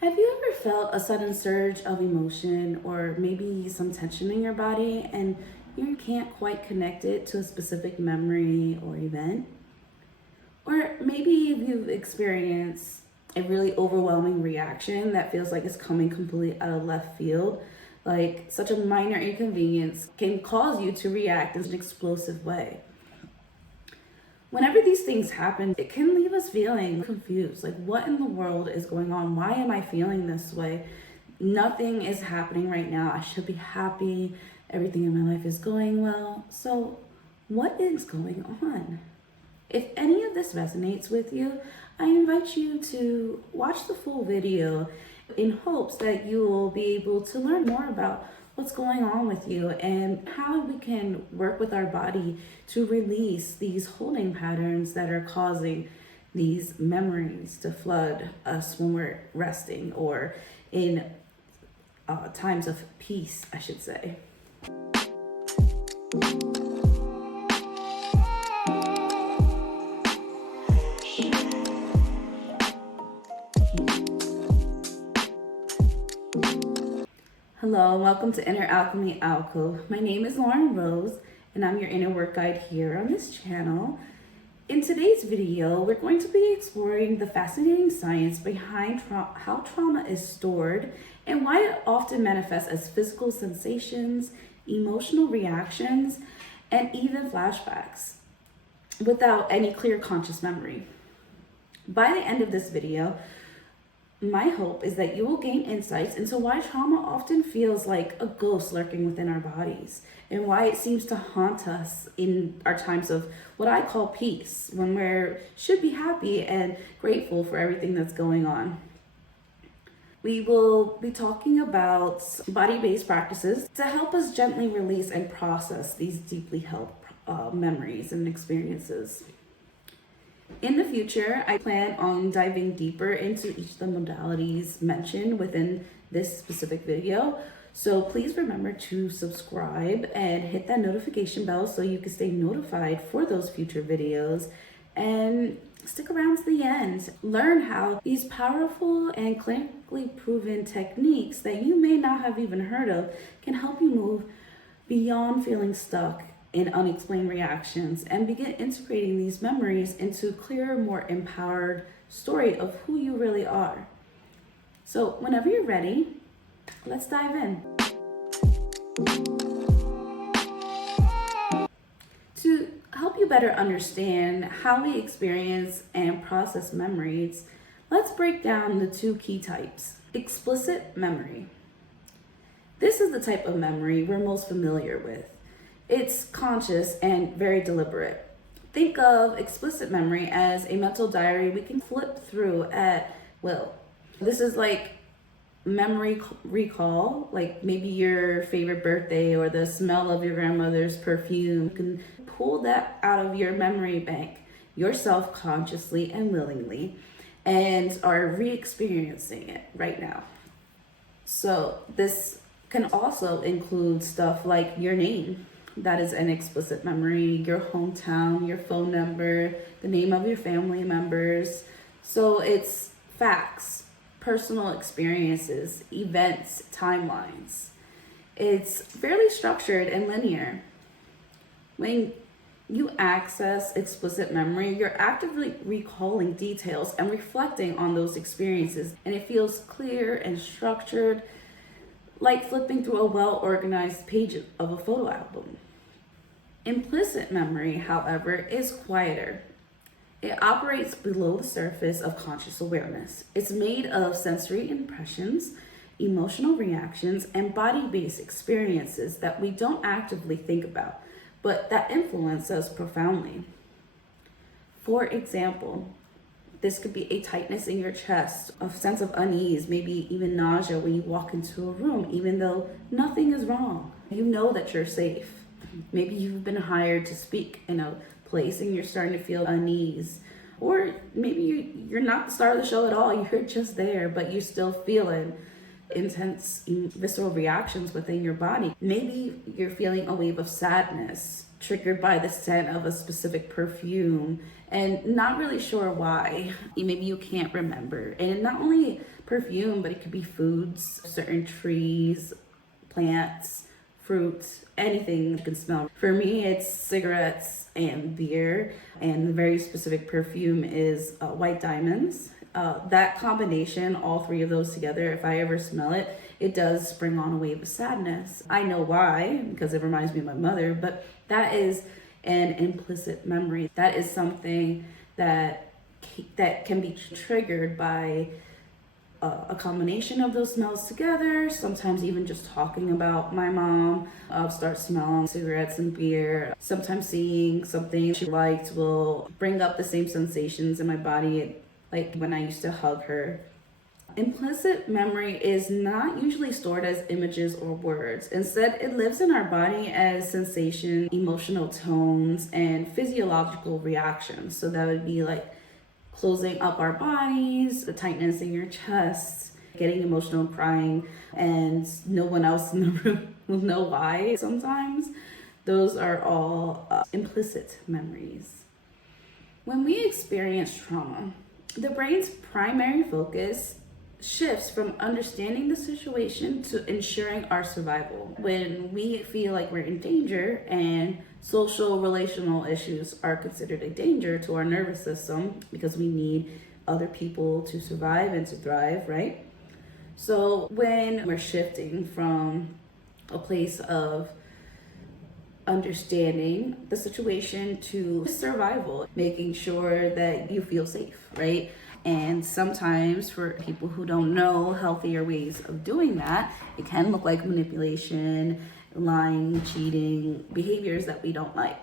Have you ever felt a sudden surge of emotion or maybe some tension in your body and you can't quite connect it to a specific memory or event? Or maybe you've experienced a really overwhelming reaction that feels like it's coming completely out of left field. Like such a minor inconvenience can cause you to react in an explosive way. Whenever these things happen, it can leave us feeling confused. Like, what in the world is going on? Why am I feeling this way? Nothing is happening right now. I should be happy. Everything in my life is going well. So, what is going on? If any of this resonates with you, I invite you to watch the full video in hopes that you will be able to learn more about what's going on with you and how we can work with our body to release these holding patterns that are causing these memories to flood us when we're resting or in times of peace, I should say. Hello, and welcome to Inner Alchemy Alcove. My name is Lauren Rose, and I'm your inner work guide here on this channel. In today's video, we're going to be exploring the fascinating science behind how trauma is stored and why it often manifests as physical sensations, emotional reactions, and even flashbacks without any clear conscious memory. By the end of this video, my hope is that you will gain insights into why trauma often feels like a ghost lurking within our bodies and why it seems to haunt us in our times of what I call peace, when we should be happy and grateful for everything that's going on. We will be talking about body-based practices to help us gently release and process these deeply held memories and experiences. In the future, I plan on diving deeper into each of the modalities mentioned within this specific video. So please remember to subscribe and hit that notification bell so you can stay notified for those future videos, and stick around to the end. Learn how these powerful and clinically proven techniques that you may not have even heard of can help you move beyond feeling stuck in unexplained reactions and begin integrating these memories into a clearer, more empowered story of who you really are. So whenever you're ready, let's dive in. To help you better understand how we experience and process memories, let's break down the two key types. Explicit memory. This is the type of memory we're most familiar with. It's conscious and very deliberate. Think of explicit memory as a mental diary we can flip through at will. This is like memory recall, like maybe your favorite birthday or the smell of your grandmother's perfume. You can pull that out of your memory bank yourself consciously and willingly and are re-experiencing it right now. So this can also include stuff like your name. That is an explicit memory, your hometown, your phone number, the name of your family members. So it's facts, personal experiences, events, timelines. It's fairly structured and linear. When you access explicit memory, you're actively recalling details and reflecting on those experiences, and it feels clear and structured, like flipping through a well-organized page of a photo album. Implicit memory, however, is quieter. It operates below the surface of conscious awareness. It's made of sensory impressions, emotional reactions, and body-based experiences that we don't actively think about, but that influence us profoundly. For example, this could be a tightness in your chest, a sense of unease, maybe even nausea when you walk into a room, even though nothing is wrong. You know that you're safe. Maybe you've been hired to speak in a place and you're starting to feel unease. Or maybe you're not the star of the show at all, you're just there, but you're still feeling intense visceral reactions within your body. Maybe you're feeling a wave of sadness triggered by the scent of a specific perfume and not really sure why. Maybe you can't remember. And not only perfume, but it could be foods, certain trees, plants, fruits, anything you can smell. For me, it's cigarettes and beer, and the very specific perfume is white diamonds. That combination, all three of those together, if I ever smell it, it does bring on a wave of sadness. I know why, because it reminds me of my mother, but that is an implicit memory. That is something that can be triggered by a combination of those smells together. Sometimes even just talking about my mom, I'll start smelling cigarettes and beer. Sometimes seeing something she liked will bring up the same sensations in my body, like when I used to hug her. Implicit memory is not usually stored as images or words. Instead, it lives in our body as sensation, emotional tones, and physiological reactions. So that would be like closing up our bodies, the tightness in your chest, getting emotional, crying, and no one else in the room will know why sometimes. Those are all implicit memories. When we experience trauma, the brain's primary focus shifts from understanding the situation to ensuring our survival. When we feel like we're in danger and social relational issues are considered a danger to our nervous system because we need other people to survive and to thrive, right? So when we're shifting from a place of understanding the situation to survival, making sure that you feel safe, right? And sometimes for people who don't know healthier ways of doing that, it can look like manipulation, lying, cheating, behaviors that we don't like.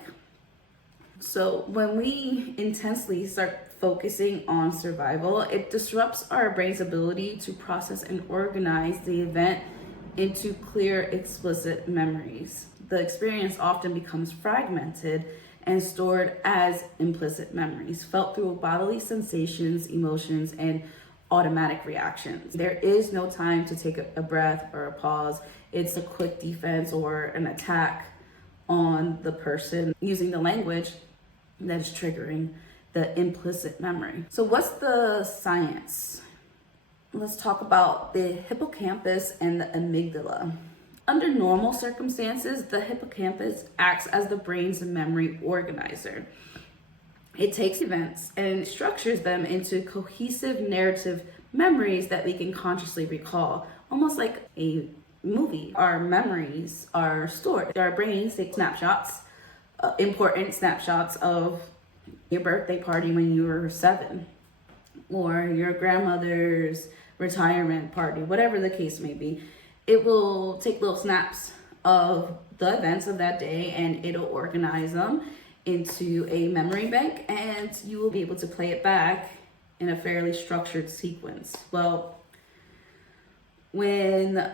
So when we intensely start focusing on survival, it disrupts our brain's ability to process and organize the event into clear, explicit memories. The experience often becomes fragmented and stored as implicit memories, felt through bodily sensations, emotions, and automatic reactions. There is no time to take a breath or a pause. It's a quick defense or an attack on the person using the language that is triggering the implicit memory. So what's the science? Let's talk about the hippocampus and the amygdala. Under normal circumstances, the hippocampus acts as the brain's memory organizer. It takes events and structures them into cohesive narrative memories that we can consciously recall, almost like a movie. Our memories are stored. Our brains take snapshots, important snapshots of your birthday party when you were 7, or your grandmother's retirement party, whatever the case may be. It will take little snaps of the events of that day and it'll organize them into a memory bank, and you will be able to play it back in a fairly structured sequence. Well, when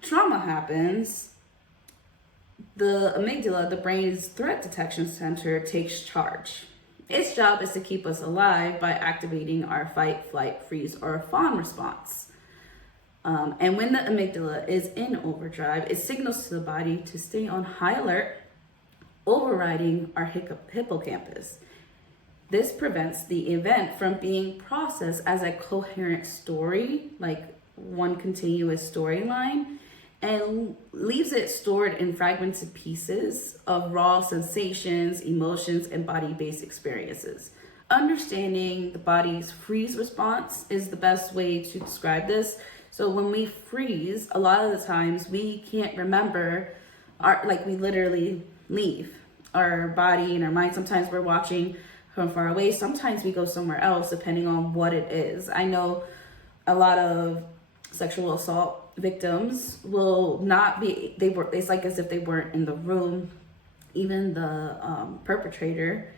trauma happens, the amygdala, the brain's threat detection center, takes charge. Its job is to keep us alive by activating our fight, flight, freeze, or fawn response. And when the amygdala is in overdrive, it signals to the body to stay on high alert, overriding our hippocampus. This prevents the event from being processed as a coherent story, like one continuous storyline, and leaves it stored in fragmented pieces of raw sensations, emotions, and body-based experiences. Understanding the body's freeze response is the best way to describe this. So when we freeze, a lot of the times we can't remember we literally leave our body and our mind. Sometimes we're watching from far away. Sometimes we go somewhere else, depending on what it is. I know a lot of sexual assault victims will not be, it's like as if they weren't in the room. Even the perpetrator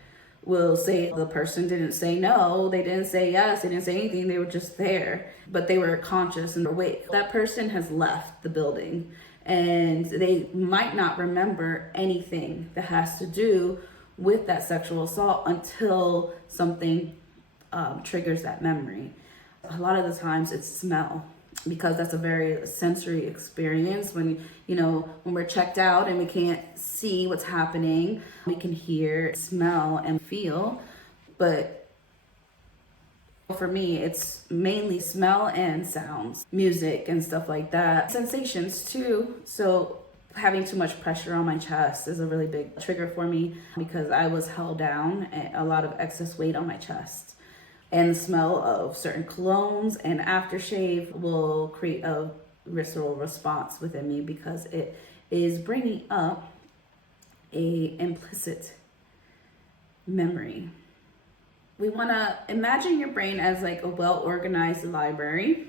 will say the person didn't say no, they didn't say yes, they didn't say anything, they were just there, but they were conscious and awake. That person has left the building and they might not remember anything that has to do with that sexual assault until something triggers that memory. A lot of the times it's smell, because that's a very sensory experience. When we're checked out and we can't see what's happening, we can hear, smell, and feel. But For me, it's mainly smell and sounds, music and stuff like that. Sensations too. So having too much pressure on my chest is a really big trigger for me because I was held down and a lot of excess weight on my chest. And the smell of certain colognes and aftershave will create a visceral response within me because it is bringing up a implicit memory. We want to imagine your brain as like a well-organized library,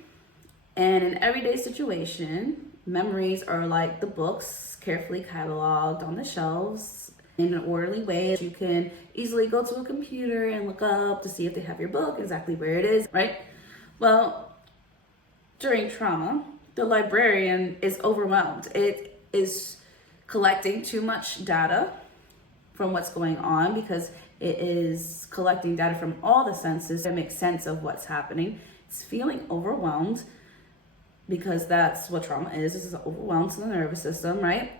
and in everyday situation, memories are like the books carefully cataloged on the shelves in an orderly way. You can easily go to a computer and look up to see if they have your book, exactly where it is, right? Well, during trauma, the librarian is overwhelmed. It is collecting too much data from what's going on because it is collecting data from all the senses to make sense of what's happening. It's feeling overwhelmed because that's what trauma is. This is overwhelmed to the nervous system, right?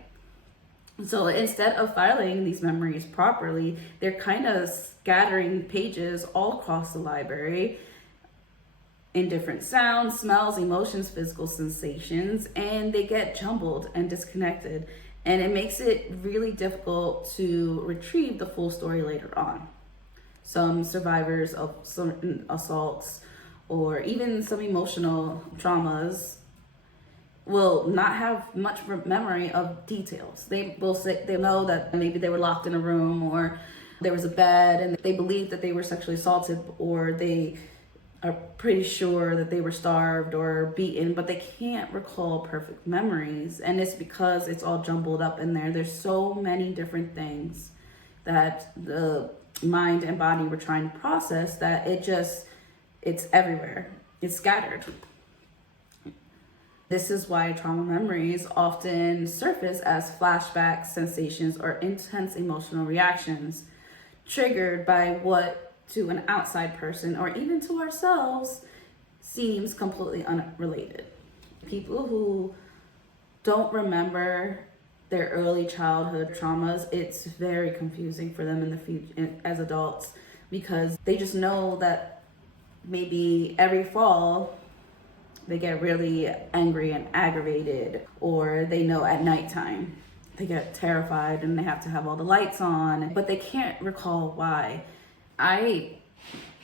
So instead of filing these memories properly, they're kind of scattering pages all across the library in different sounds, smells, emotions, physical sensations, and they get jumbled and disconnected. And it makes it really difficult to retrieve the full story later on. Some survivors of certain assaults or even some emotional traumas will not have much memory of details. They will say they know that maybe they were locked in a room or there was a bed and they believe that they were sexually assaulted, or they are pretty sure that they were starved or beaten, but they can't recall perfect memories. And it's because it's all jumbled up in there. There's so many different things that the mind and body were trying to process that it's everywhere. It's scattered. This is why trauma memories often surface as flashbacks, sensations, or intense emotional reactions triggered by what to an outside person or even to ourselves seems completely unrelated. People who don't remember their early childhood traumas, it's very confusing for them in the future as adults because they just know that maybe every fall they get really angry and aggravated, or they know at nighttime they get terrified and they have to have all the lights on, but they can't recall why. I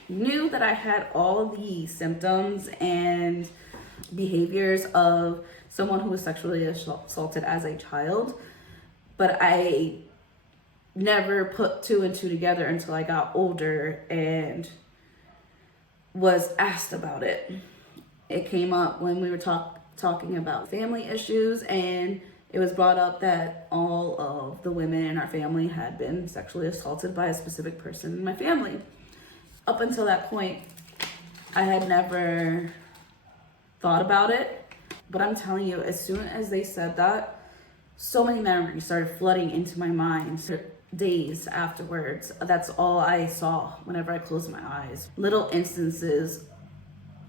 knew that I had all the symptoms and behaviors of someone who was sexually assaulted as a child, but I never put two and two together until I got older and was asked about it. It came up when we were talking about family issues, and it was brought up that all of the women in our family had been sexually assaulted by a specific person in my family. Up until that point, I had never thought about it, but I'm telling you, as soon as they said that, so many memories started flooding into my mind for days afterwards. That's all I saw whenever I closed my eyes. Little instances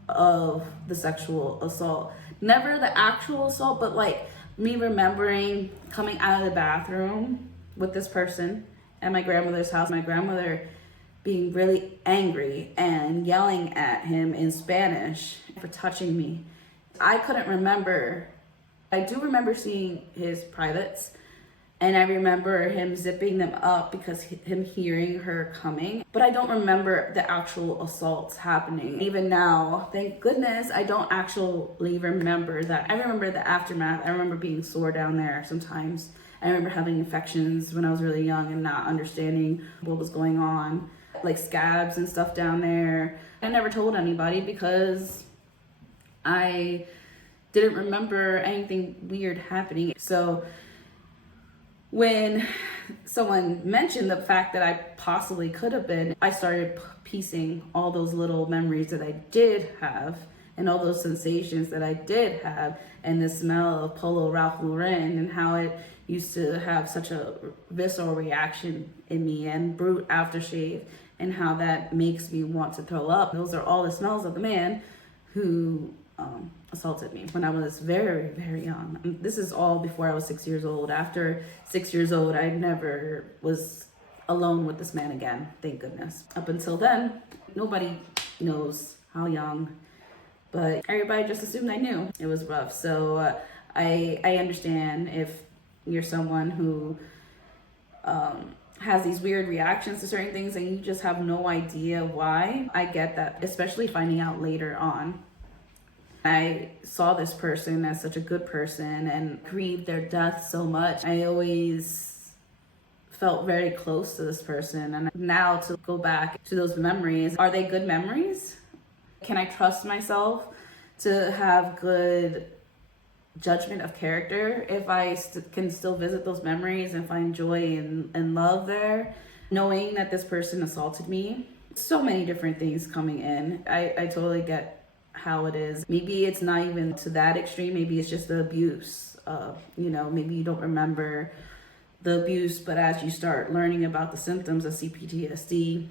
of the sexual assault. Never the actual assault, but like me remembering coming out of the bathroom with this person at my grandmother's house, my grandmother being really angry and yelling at him in Spanish for touching me. I couldn't remember. I do remember seeing his privates, and I remember him zipping them up because him hearing her coming, but I don't remember the actual assaults happening. Even now, thank goodness, I don't actually remember that. I remember the aftermath. I remember being sore down there sometimes. I remember having infections when I was really young and not understanding what was going on, like scabs and stuff down there. I never told anybody because I didn't remember anything weird happening. So when someone mentioned the fact that I possibly could have been, I started piecing all those little memories that I did have and all those sensations that I did have, and the smell of Polo Ralph Lauren and how it used to have such a visceral reaction in me, and Brute aftershave and how that makes me want to throw up. Those are all the smells of the man who assaulted me when I was very, very young. This is all before I was 6 years old. After 6 years old, I never was alone with this man again, thank goodness. Up until then, nobody knows how young, but everybody just assumed I knew. It was rough. So I understand if you're someone who has these weird reactions to certain things and you just have no idea why. I get that, especially finding out later on. I saw this person as such a good person and grieved their death so much. I always felt very close to this person, and now to go back to those memories, are they good memories? Can I trust myself to have good judgment of character if I can still visit those memories and find joy and love there, knowing that this person assaulted me? So many different things coming in. I totally get how it is. Maybe it's not even to that extreme. Maybe it's just the abuse. Maybe you don't remember the abuse, but as you start learning about the symptoms of CPTSD,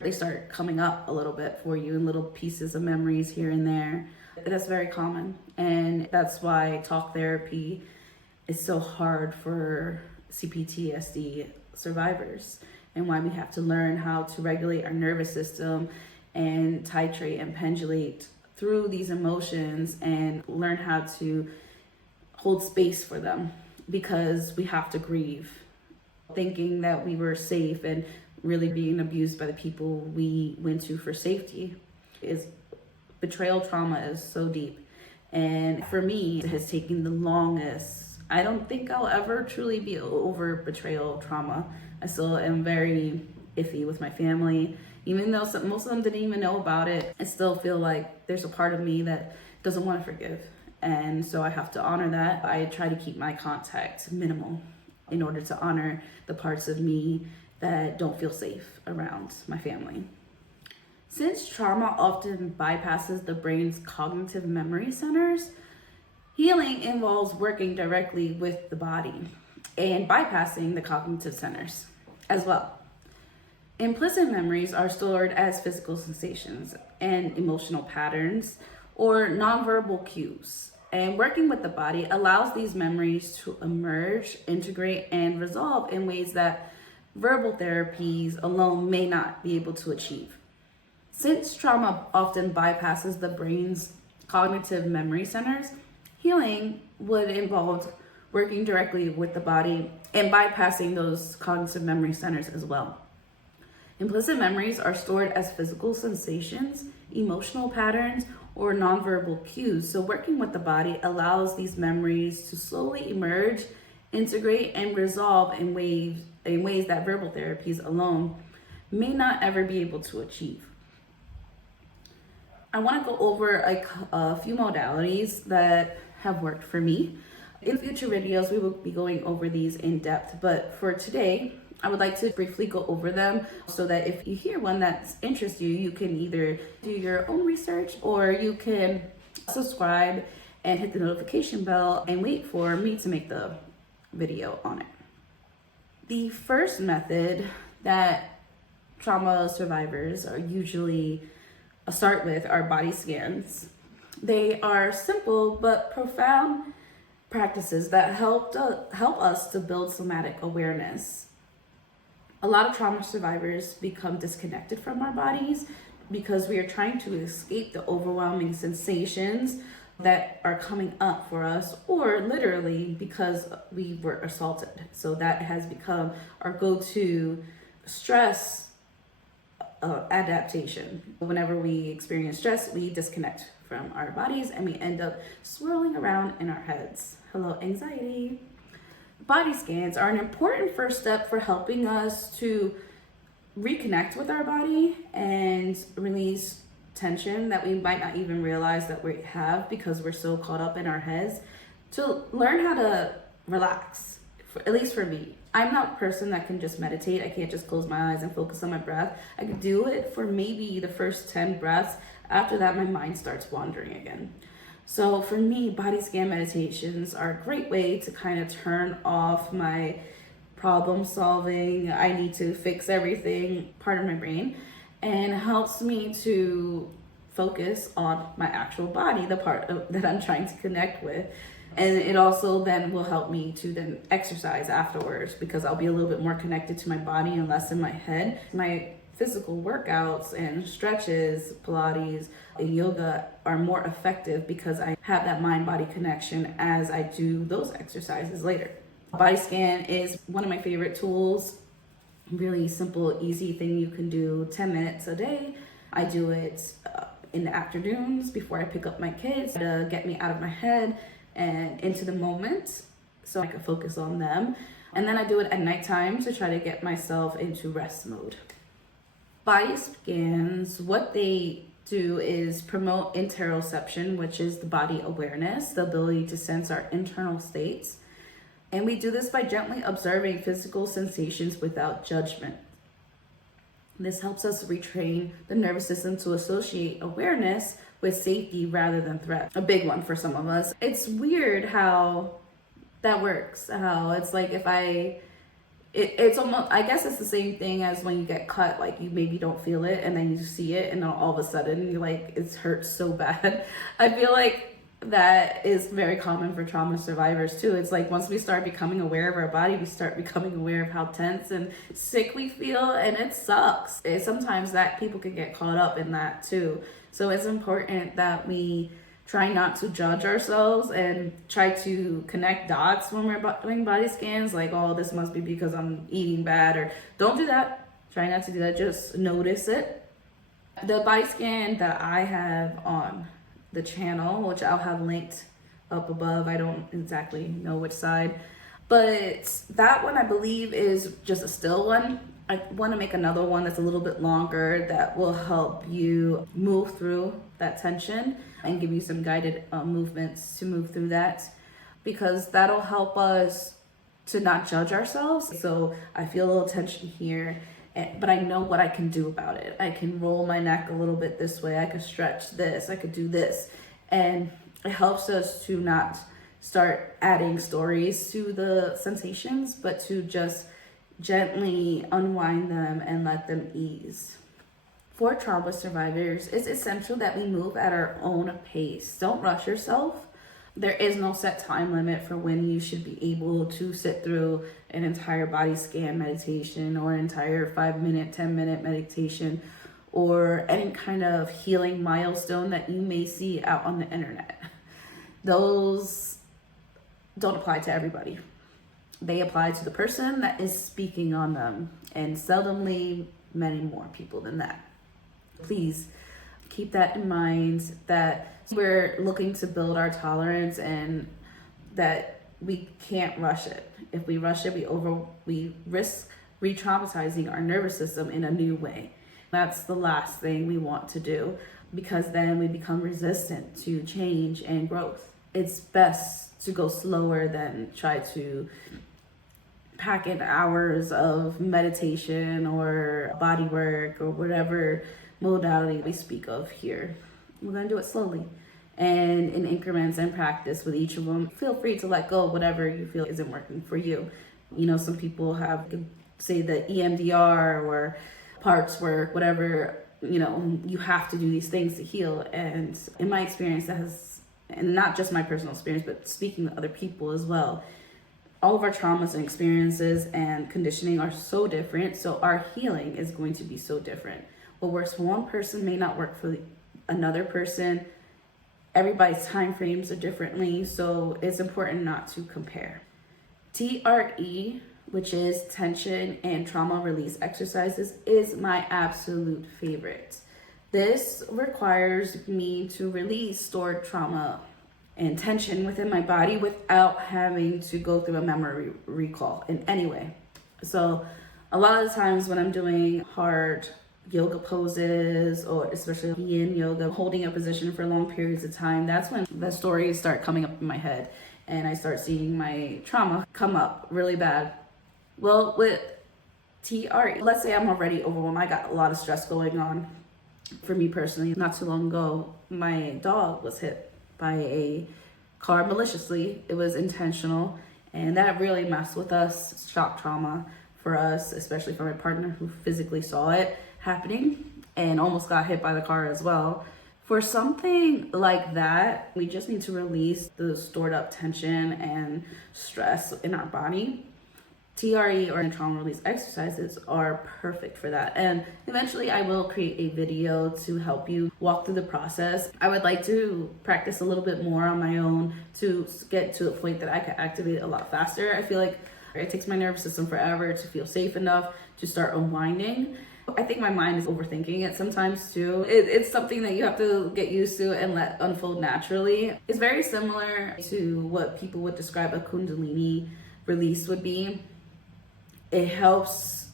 they start coming up a little bit for you in little pieces of memories here and there. That's very common, and that's why talk therapy is so hard for CPTSD survivors, and why we have to learn how to regulate our nervous system and titrate and pendulate through these emotions and learn how to hold space for them, because we have to grieve. Thinking that we were safe and really being abused by the people we went to for safety is betrayal trauma is so deep. And for me, it has taken the longest. I don't think I'll ever truly be over betrayal trauma. I still am very iffy with my family. Even though most of them didn't even know about it, I still feel like there's a part of me that doesn't want to forgive. And so I have to honor that. I try to keep my contact minimal in order to honor the parts of me that don't feel safe around my family. Since trauma often bypasses the brain's cognitive memory centers, healing involves working directly with the body and bypassing the cognitive centers as well. Implicit memories are stored as physical sensations and emotional patterns or nonverbal cues. And working with the body allows these memories to emerge, integrate, and resolve in ways that verbal therapies alone may not be able to achieve. Since trauma often bypasses the brain's cognitive memory centers, healing would involve working directly with the body and bypassing those cognitive memory centers as well. Implicit memories are stored as physical sensations, emotional patterns, or nonverbal cues. So working with the body allows these memories to slowly emerge, integrate, and resolve in ways that verbal therapies alone may not ever be able to achieve. I want to go over a few modalities that have worked for me. In future videos, we will be going over these in depth, but for today, I would like to briefly go over them so that if you hear one that interests you, you can either do your own research or you can subscribe and hit the notification bell and wait for me to make the video on it. The first method that trauma survivors are usually start with are body scans. They are simple but profound practices that help us to build somatic awareness. A lot of trauma survivors become disconnected from our bodies because we are trying to escape the overwhelming sensations that are coming up for us, or literally because we were assaulted. So that has become our go-to stress adaptation. Whenever we experience stress, we disconnect from our bodies and we end up swirling around in our heads. Hello, anxiety. Body scans are an important first step for helping us to reconnect with our body and release tension that we might not even realize that we have because we're so caught up in our heads, to learn how to relax. At least for me, I'm not a person that can just meditate. I can't just close my eyes and focus on my breath. I could do it for maybe the first 10 breaths. After that, my mind starts wandering again. So for me, body scan meditations are a great way to kind of turn off my problem solving, I need to fix everything part of my brain, and helps me to focus on my actual body, the part that I'm trying to connect with. And it also then will help me to then exercise afterwards because I'll be a little bit more connected to my body and less in my head. My physical workouts and stretches, Pilates, in yoga are more effective because I have that mind-body connection as I do those exercises later. Body scan is one of my favorite tools. Really simple, easy thing you can do 10 minutes a day. I do it in the afternoons before I pick up my kids to get me out of my head and into the moment so I can focus on them. And then I do it at nighttime to try to get myself into rest mode. Body scans, what they do is promote interoception, which is the body awareness, the ability to sense our internal states. And we do this by gently observing physical sensations without judgment. This helps us retrain the nervous system to associate awareness with safety rather than threat. A big one for some of us. It's weird how that works. How it's like it's almost, I guess it's the same thing as when you get cut, like you maybe don't feel it and then you see it and then all of a sudden you're like, it hurts so bad. I feel like that is very common for trauma survivors too. It's like once we start becoming aware of our body, we start becoming aware of how tense and sick we feel, and it sucks. Sometimes that people can get caught up in that too. So it's important that we try not to judge ourselves and try to connect dots when we're doing body scans, like, oh, this must be because I'm eating bad, or don't do that. Try not to do that, just notice it. The body scan that I have on the channel, which I'll have linked up above, I don't exactly know which side, but that one I believe is just a still one. I want to make another one that's a little bit longer that will help you move through that tension and give you some guided movements to move through that, because that'll help us to not judge ourselves. So I feel a little tension here, but I know what I can do about it. I can roll my neck a little bit this way. I could stretch this. I could do this. And it helps us to not start adding stories to the sensations, but to just gently unwind them and let them ease. For trauma survivors, it's essential that we move at our own pace. Don't rush yourself. There is no set time limit for when you should be able to sit through an entire body scan meditation or an entire 5-minute, 10-minute meditation or any kind of healing milestone that you may see out on the internet. Those don't apply to everybody. They apply to the person that is speaking on them, and seldomly many more people than that. Please keep that in mind, that we're looking to build our tolerance and that we can't rush it. If we rush it, we risk re-traumatizing our nervous system in a new way. That's the last thing we want to do, because then we become resistant to change and growth. It's best to go slower than try to pack in hours of meditation or body work or whatever modality we speak of here. We're going to do it slowly and in increments and practice with each of them. Feel free to let go of whatever you feel isn't working for you. You know, some people have, say, the EMDR or parts work, whatever, you know, you have to do these things to heal. And in my experience, that has, and not just my personal experience, but speaking to other people as well, all of our traumas and experiences and conditioning are so different. So our healing is going to be so different. What works for one person may not work for another person. Everybody's time frames are differently, so it's important not to compare. TRE, which is tension and trauma release exercises, is my absolute favorite. This requires me to release stored trauma and tension within my body without having to go through a memory recall in any way. So a lot of the times when I'm doing hard yoga poses, or especially yin yoga, holding a position for long periods of time, that's when the stories start coming up in my head and I start seeing my trauma come up really bad. Well, with TRE, let's say I'm already overwhelmed. I got a lot of stress going on. For me personally, not too long ago, my dog was hit by a car maliciously. It was intentional, and that really messed with us. Shock trauma for us, especially for my partner who physically saw it happening and almost got hit by the car as well. For something like that, we just need to release the stored up tension and stress in our body. TRE or trauma release exercises are perfect for that. And eventually I will create a video to help you walk through the process. I would like to practice a little bit more on my own to get to a point that I can activate a lot faster. I feel like it takes my nervous system forever to feel safe enough to start unwinding. I think my mind is overthinking it sometimes too. It's something that you have to get used to and let unfold naturally. It's very similar to what people would describe a Kundalini release would be. It helps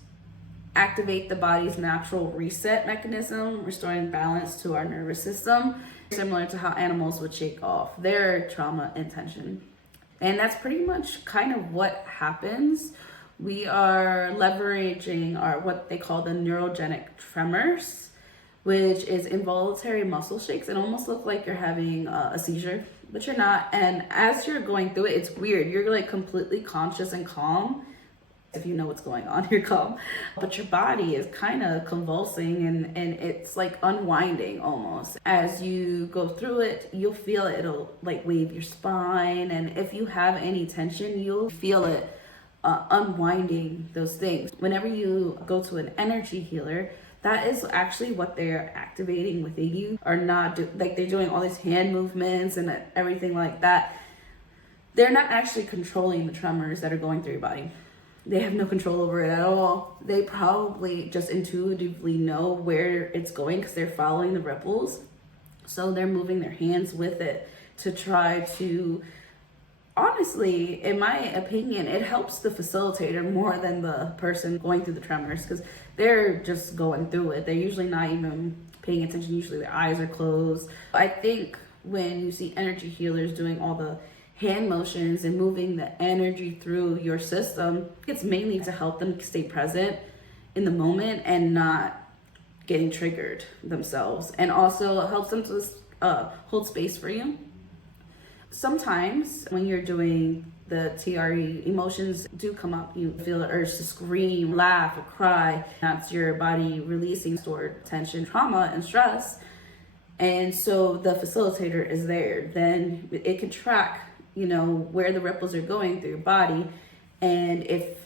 activate the body's natural reset mechanism, restoring balance to our nervous system, similar to how animals would shake off their trauma and tension. And that's pretty much kind of what happens. We are leveraging what they call the neurogenic tremors, which is involuntary muscle shakes. It almost looks like you're having a seizure, but you're not. And as you're going through it, it's weird. You're like completely conscious and calm. If you know what's going on, you're calm. But your body is kind of convulsing and it's like unwinding almost. As you go through it, you'll feel it. It'll like wave your spine. And if you have any tension, you'll feel it unwinding those things. Whenever you go to an energy healer, that is actually what they're activating within you, or not like they're doing all these hand movements and everything like that. They're not actually controlling the tremors that are going through your body. They have no control over it at all. They probably just intuitively know where it's going because they're following the ripples. So they're moving their hands with it to try to, honestly, in my opinion, it helps the facilitator more than the person going through the tremors because they're just going through it. They're usually not even paying attention. Usually their eyes are closed. I think when you see energy healers doing all the hand motions and moving the energy through your system, it's mainly to help them stay present in the moment and not getting triggered themselves, and also helps them to hold space for you. Sometimes when you're doing the TRE, emotions do come up. You feel the urge to scream, laugh, or cry. That's your body releasing stored tension, trauma, and stress. And so the facilitator is there. Then it can track where the ripples are going through your body. And if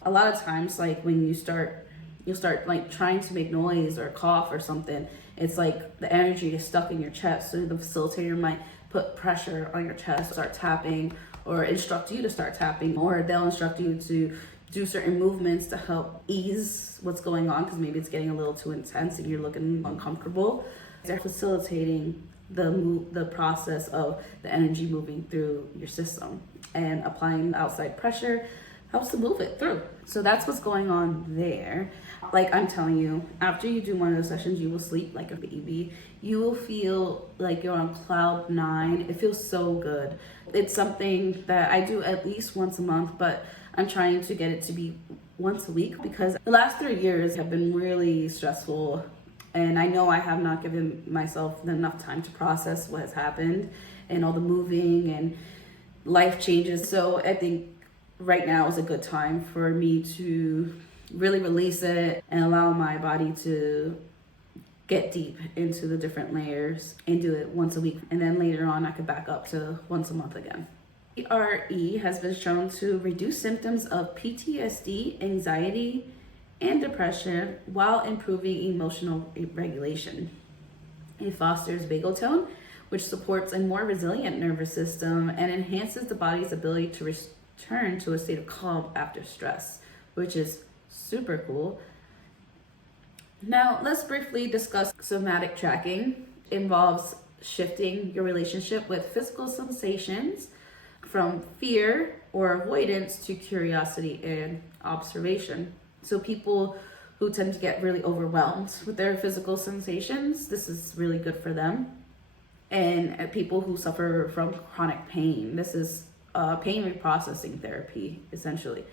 a lot of times, like when you'll start like trying to make noise or cough or something, it's like the energy is stuck in your chest. So the facilitator might put pressure on your chest, start tapping, or instruct you to start tapping, or they'll instruct you to do certain movements to help ease what's going on because maybe it's getting a little too intense and you're looking uncomfortable. They're facilitating the process of the energy moving through your system, and applying outside pressure helps to move it through. So that's what's going on there. Like I'm telling you, after you do one of those sessions, you will sleep like a baby. You will feel like you're on cloud 9. It feels so good. It's something that I do at least once a month, but I'm trying to get it to be once a week because the last 3 years have been really stressful. And I know I have not given myself enough time to process what has happened and all the moving and life changes. So I think right now is a good time for me to really release it and allow my body to get deep into the different layers and do it once a week. And then later on, I could back up to once a month again. TRE has been shown to reduce symptoms of PTSD, anxiety, and depression while improving emotional regulation. It fosters vagal tone, which supports a more resilient nervous system and enhances the body's ability to return to a state of calm after stress, which is super cool. Now, let's briefly discuss somatic tracking. It involves shifting your relationship with physical sensations from fear or avoidance to curiosity and observation. So people who tend to get really overwhelmed with their physical sensations, this is really good for them. And people who suffer from chronic pain, this is pain reprocessing therapy, essentially.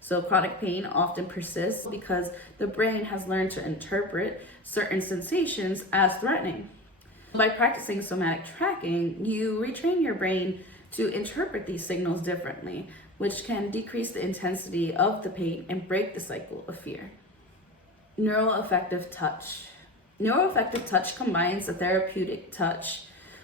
So chronic pain often persists because the brain has learned to interpret certain sensations as threatening. By practicing somatic tracking, you retrain your brain to interpret these signals differently, which can decrease the intensity of the pain and break the cycle of fear. Neuroaffective touch. Neuroaffective touch combines the therapeutic touch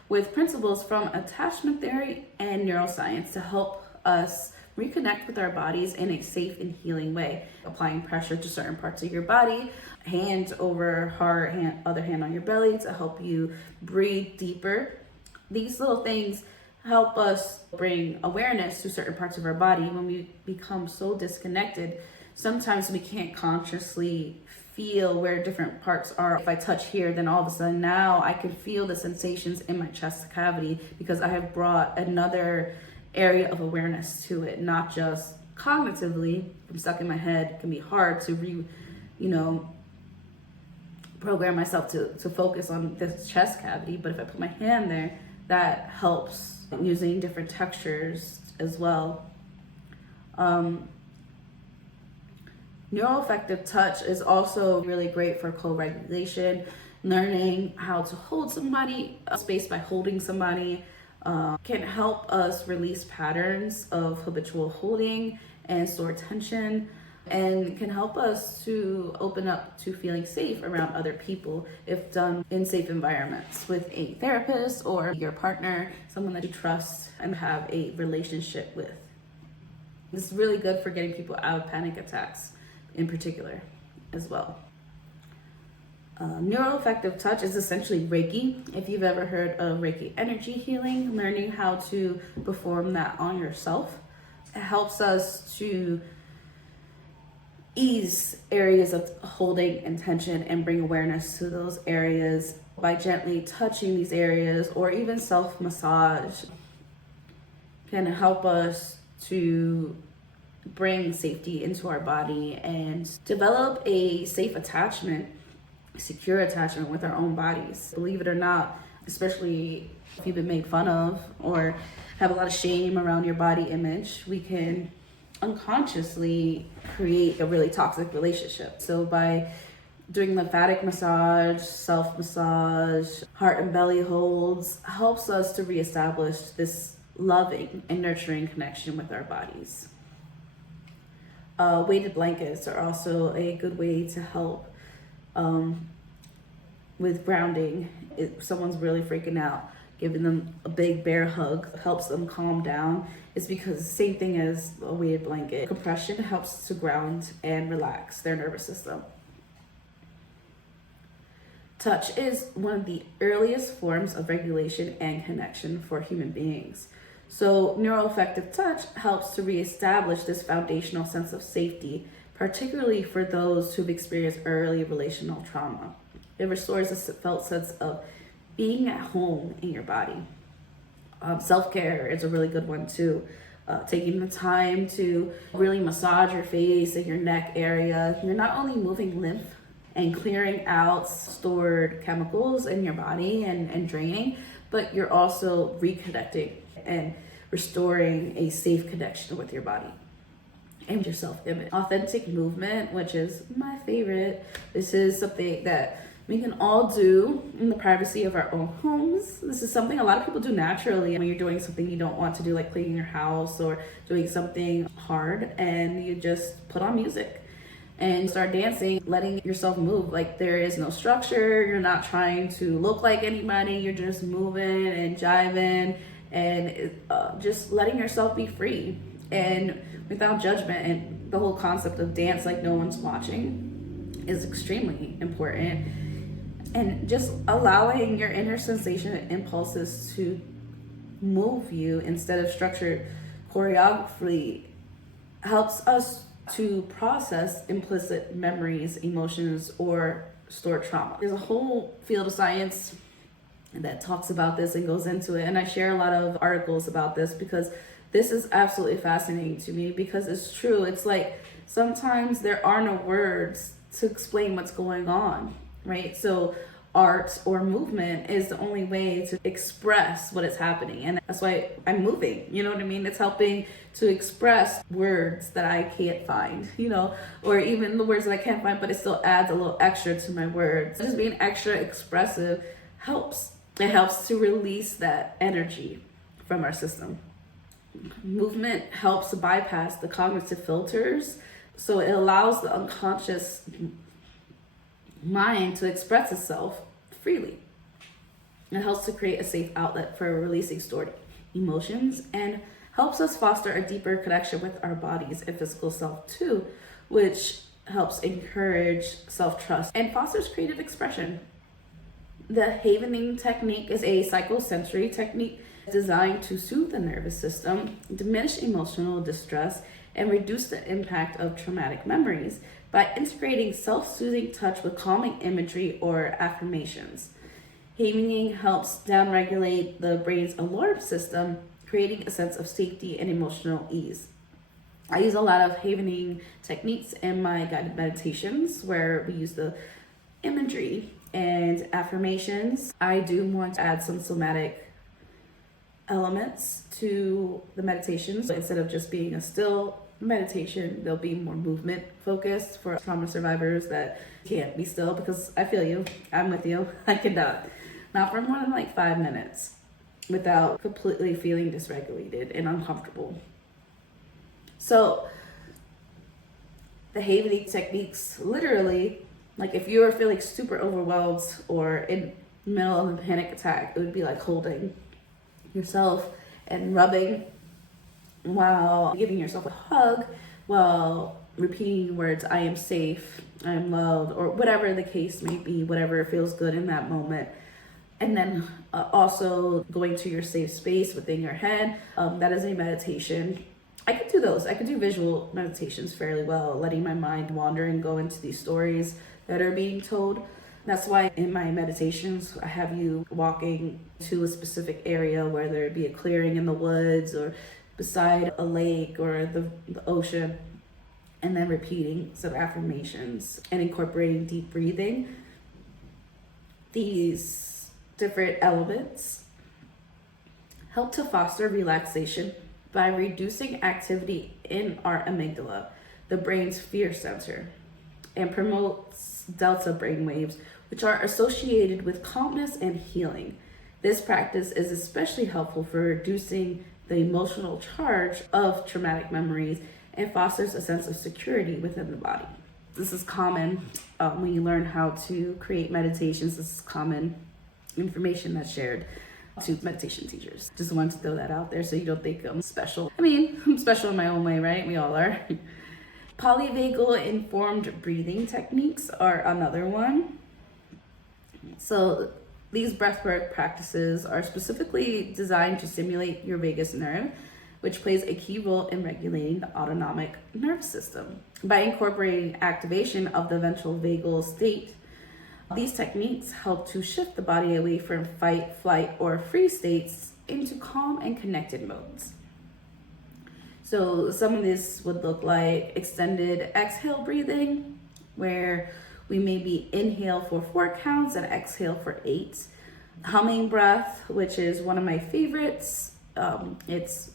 with principles from attachment theory and neuroscience to help us reconnect with our bodies in a safe and healing way. Applying pressure to certain parts of your body, hand over heart, other hand on your belly to help you breathe deeper. These little things help us bring awareness to certain parts of our body. When we become so disconnected, sometimes we can't consciously feel where different parts are. If I touch here, then all of a sudden now I can feel the sensations in my chest cavity because I have brought another area of awareness to it, not just cognitively. I'm stuck in my head. It can be hard to program myself to focus on this chest cavity, but if I put my hand there, that helps. Using different textures as well. Neuroaffective touch is also really great for co-regulation, learning how to hold somebody, space by holding somebody, can help us release patterns of habitual holding and store tension, and can help us to open up to feeling safe around other people if done in safe environments with a therapist or your partner, someone that you trust and have a relationship with. This is really good for getting people out of panic attacks in particular as well. Neuroaffective touch is essentially Reiki. If you've ever heard of Reiki energy healing, learning how to perform that on yourself, it helps us to ease areas of holding and tension and bring awareness to those areas by gently touching these areas, or even self-massage can help us to bring safety into our body and develop a safe attachment, secure attachment with our own bodies. Believe it or not, especially if you've been made fun of or have a lot of shame around your body image, we can unconsciously create a really toxic relationship. So by doing lymphatic massage, self-massage, heart and belly holds, helps us to reestablish this loving and nurturing connection with our bodies. Weighted blankets are also a good way to help with grounding. If someone's really freaking out, giving them a big bear hug helps them calm down. It's because the same thing as a weighted blanket. Compression helps to ground and relax their nervous system. Touch is one of the earliest forms of regulation and connection for human beings. So neuroaffective touch helps to reestablish this foundational sense of safety, particularly for those who've experienced early relational trauma. It restores a felt sense of being at home in your body. Self-care is a really good one too. Taking the time to really massage your face and your neck area. You're not only moving lymph and clearing out stored chemicals in your body and draining, but you're also reconnecting and restoring a safe connection with your body and your self-image. Authentic movement, which is my favorite. This is something that we can all do in the privacy of our own homes. This is something a lot of people do naturally when you're doing something you don't want to do, like cleaning your house or doing something hard, and you just put on music and start dancing, letting yourself move. Like there is no structure, you're not trying to look like anybody, you're just moving and jiving and just letting yourself be free and without judgment. And the whole concept of dance like no one's watching is extremely important. And just allowing your inner sensation and impulses to move you instead of structured choreography helps us to process implicit memories, emotions, or stored trauma. There's a whole field of science that talks about this and goes into it, and I share a lot of articles about this because this is absolutely fascinating to me, because it's true. It's like sometimes there are no words to explain what's going on, right? So art or movement is the only way to express what is happening, and that's why I'm moving, you know what I mean? It's helping to express words that I can't find, or even the words that I can't find, but it still adds a little extra to my words. Just being extra expressive helps. It helps to release that energy from our system. Movement helps to bypass the cognitive filters, so it allows the unconscious mind to express itself freely. It helps to create a safe outlet for releasing stored emotions and helps us foster a deeper connection with our bodies and physical self too, which helps encourage self-trust and fosters creative expression. The havening technique is a psychosensory technique designed to soothe the nervous system, diminish emotional distress, and reduce the impact of traumatic memories by integrating self-soothing touch with calming imagery or affirmations. Havening helps downregulate the brain's alarm system, creating a sense of safety and emotional ease. I use a lot of havening techniques in my guided meditations where we use the imagery and affirmations. I do want to add some somatic elements to the meditations. So instead of just being a still meditation, there'll be more movement focused for trauma survivors that can't be still, because I feel you, I'm with you. I cannot, not for more than like 5 minutes without completely feeling dysregulated and uncomfortable. So the havening techniques, literally, like if you were feeling super overwhelmed or in the middle of a panic attack, it would be like holding yourself and rubbing while giving yourself a hug, while repeating words, I am safe, I am loved, or whatever the case may be, whatever feels good in that moment. And then also going to your safe space within your head. That is a meditation. I could do those. I could do visual meditations fairly well, letting my mind wander and go into these stories that are being told. That's why in my meditations, I have you walking to a specific area, whether it be a clearing in the woods or beside a lake or the ocean, and then repeating some affirmations and incorporating deep breathing. These different elements help to foster relaxation by reducing activity in our amygdala, the brain's fear center, and promotes delta brain waves, which are associated with calmness and healing. This practice is especially helpful for reducing the emotional charge of traumatic memories and fosters a sense of security within the body. This is common when you learn how to create meditations. This is common information that's shared to meditation teachers. Just wanted to throw that out there so you don't think I'm special. I mean, I'm special in my own way, right? We all are. Polyvagal informed breathing techniques are another one. So these breathwork practices are specifically designed to stimulate your vagus nerve, which plays a key role in regulating the autonomic nervous system. By incorporating activation of the ventral vagal state, these techniques help to shift the body away from fight, flight, or freeze states into calm and connected modes. So some of this would look like extended exhale breathing, where we maybe inhale for 4 counts and exhale for 8. Humming breath, which is one of my favorites. It's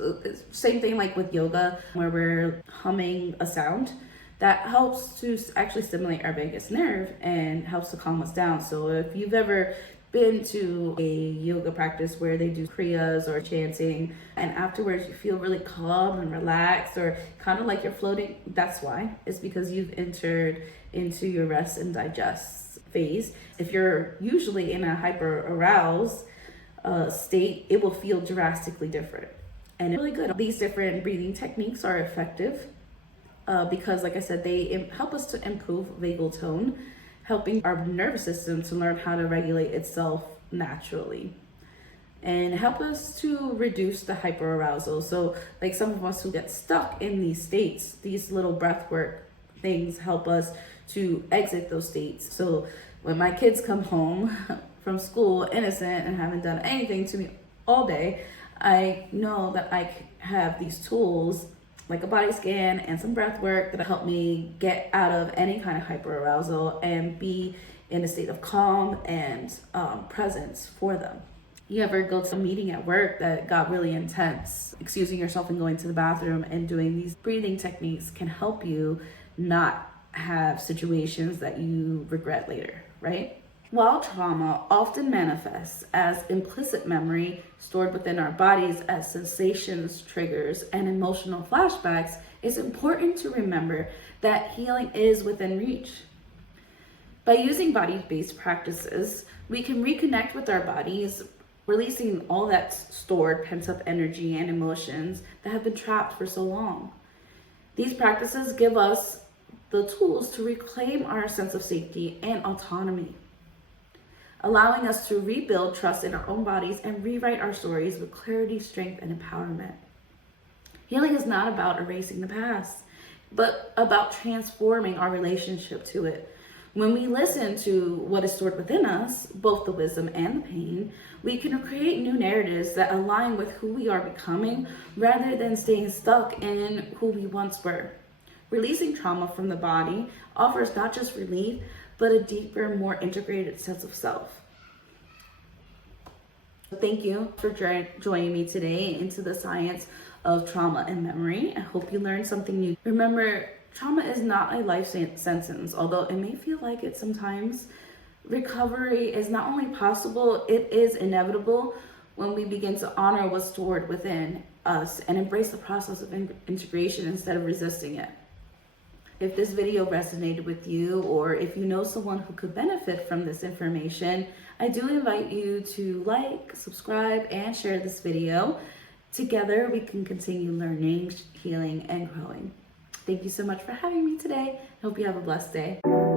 same thing like with yoga, where we're humming a sound that helps to actually stimulate our vagus nerve and helps to calm us down. So if you've ever been to a yoga practice where they do kriyas or chanting, and afterwards you feel really calm and relaxed, or kind of like you're floating, that's why. It's because you've entered into your rest and digest phase. If you're usually in a hyper aroused state, it will feel drastically different. And it's really good. These different breathing techniques are effective because, like I said, they help us to improve vagal tone, helping our nervous system to learn how to regulate itself naturally, and help us to reduce the hyperarousal. So like some of us who get stuck in these states, these little breath work things help us to exit those states. So when my kids come home from school innocent and haven't done anything to me all day, I know that I have these tools like a body scan and some breath work that help me get out of any kind of hyperarousal and be in a state of calm and presence for them. You ever go to a meeting at work that got really intense? Excusing yourself and going to the bathroom and doing these breathing techniques can help you not have situations that you regret later, right? While trauma often manifests as implicit memory stored within our bodies as sensations, triggers, and emotional flashbacks, it's important to remember that healing is within reach. By using body-based practices, we can reconnect with our bodies, releasing all that stored pent-up energy and emotions that have been trapped for so long. These practices give us the tools to reclaim our sense of safety and autonomy, allowing us to rebuild trust in our own bodies and rewrite our stories with clarity, strength, and empowerment. Healing is not about erasing the past, but about transforming our relationship to it. When we listen to what is stored within us, both the wisdom and the pain, we can create new narratives that align with who we are becoming rather than staying stuck in who we once were. Releasing trauma from the body offers not just relief, but a deeper, more integrated sense of self. Thank you for joining me today into the science of trauma and memory. I hope you learned something new. Remember, trauma is not a life sentence, although it may feel like it sometimes. Recovery is not only possible, it is inevitable when we begin to honor what's stored within us and embrace the process of integration instead of resisting it. If this video resonated with you, or if you know someone who could benefit from this information, I do invite you to like, subscribe, and share this video. Together, we can continue learning, healing, and growing. Thank you so much for having me today. I hope you have a blessed day.